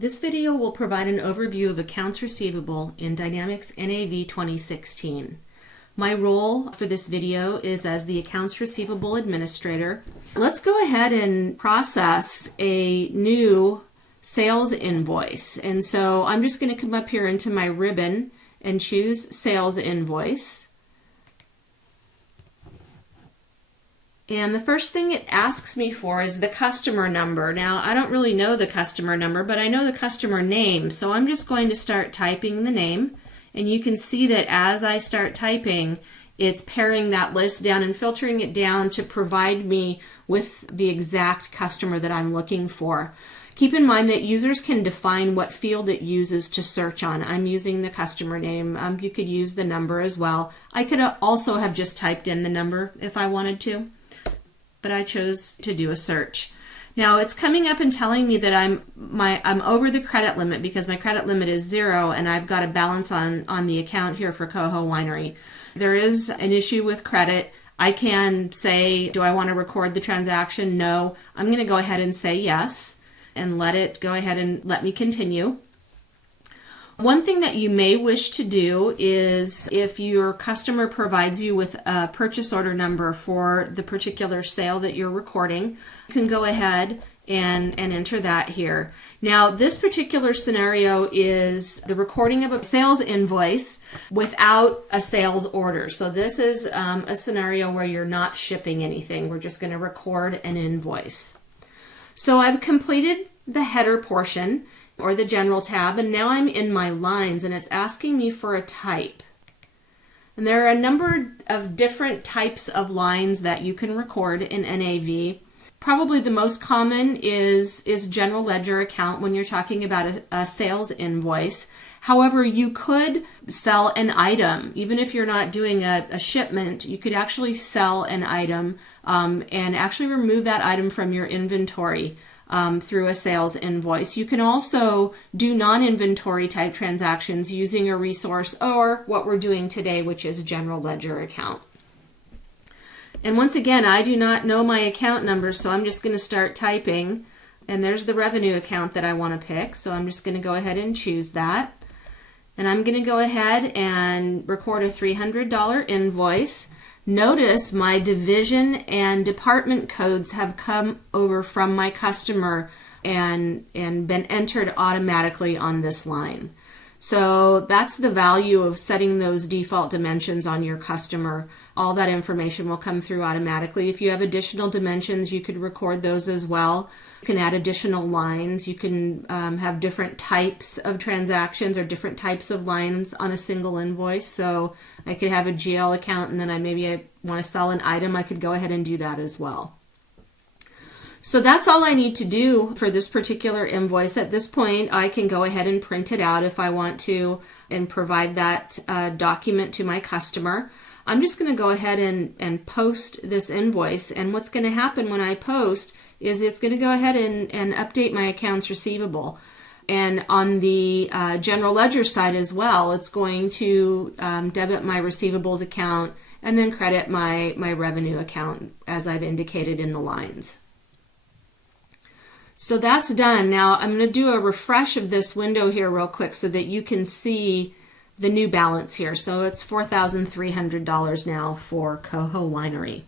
This video will provide an overview of accounts receivable in Dynamics NAV 2016. My role for this video is as the accounts receivable administrator. Let's go ahead and process a new sales invoice. And so I'm just going to come up here into my ribbon and choose sales invoice. And the first thing it asks me for is the customer number. Now, I don't really know the customer number, but I know the customer name. So I'm just going to start typing the name. And you can see that as I start typing, it's paring that list down and filtering it down to provide me with the exact customer that I'm looking for. Keep in mind that users can define what field it uses to search on. I'm using the customer name. You could use the number as well. I could also have just typed in the number if I wanted to, but I chose to do a search. Now it's coming up and telling me that I'm over the credit limit because my credit limit is 0 and I've got a balance on the account here for Coho Winery. There is an issue with credit. I can say, do I want to record the transaction? No. I'm going to go ahead and say yes and let it go ahead and let me continue. One thing that you may wish to do is if your customer provides you with a purchase order number for the particular sale that you're recording, you can go ahead and enter that here. Now, this particular scenario is the recording of a sales invoice without a sales order. So this is a scenario where you're not shipping anything. We're just going to record an invoice. So I've completed the header portion or the general tab, and now I'm in my lines and it's asking me for a type. And there are a number of different types of lines that you can record in NAV. Probably the most common is general ledger account when you're talking about a sales invoice. However, you could sell an item. Even if you're not doing a shipment, you could actually sell an item and actually remove that item from your inventory through a sales invoice. You can also do non-inventory type transactions using a resource or what we're doing today, which is general ledger account. And once again, I do not know my account number, so I'm just going to start typing. And there's the revenue account that I want to pick, so I'm just going to go ahead and choose that. And I'm going to go ahead and record a $300 invoice. Notice my division and department codes have come over from my customer and been entered automatically on this line. So that's the value of setting those default dimensions on your customer. All that information will come through automatically. If you have additional dimensions, you could record those as well. You can add additional lines. You can have different types of transactions or different types of lines on a single invoice. So I could have a GL account and then I want to sell an item. I could go ahead and do that as well. So that's all I need to do for this particular invoice. At this point, I can go ahead and print it out if I want to and provide that document to my customer. I'm just going to go ahead and post this invoice. And what's going to happen when I post is it's going to go ahead and update my accounts receivable. And on the general ledger side as well, it's going to debit my receivables account and then credit my revenue account as I've indicated in the lines. So that's done. Now I'm going to do a refresh of this window here real quick so that you can see the new balance here. So it's $4,300 now for Coho Winery.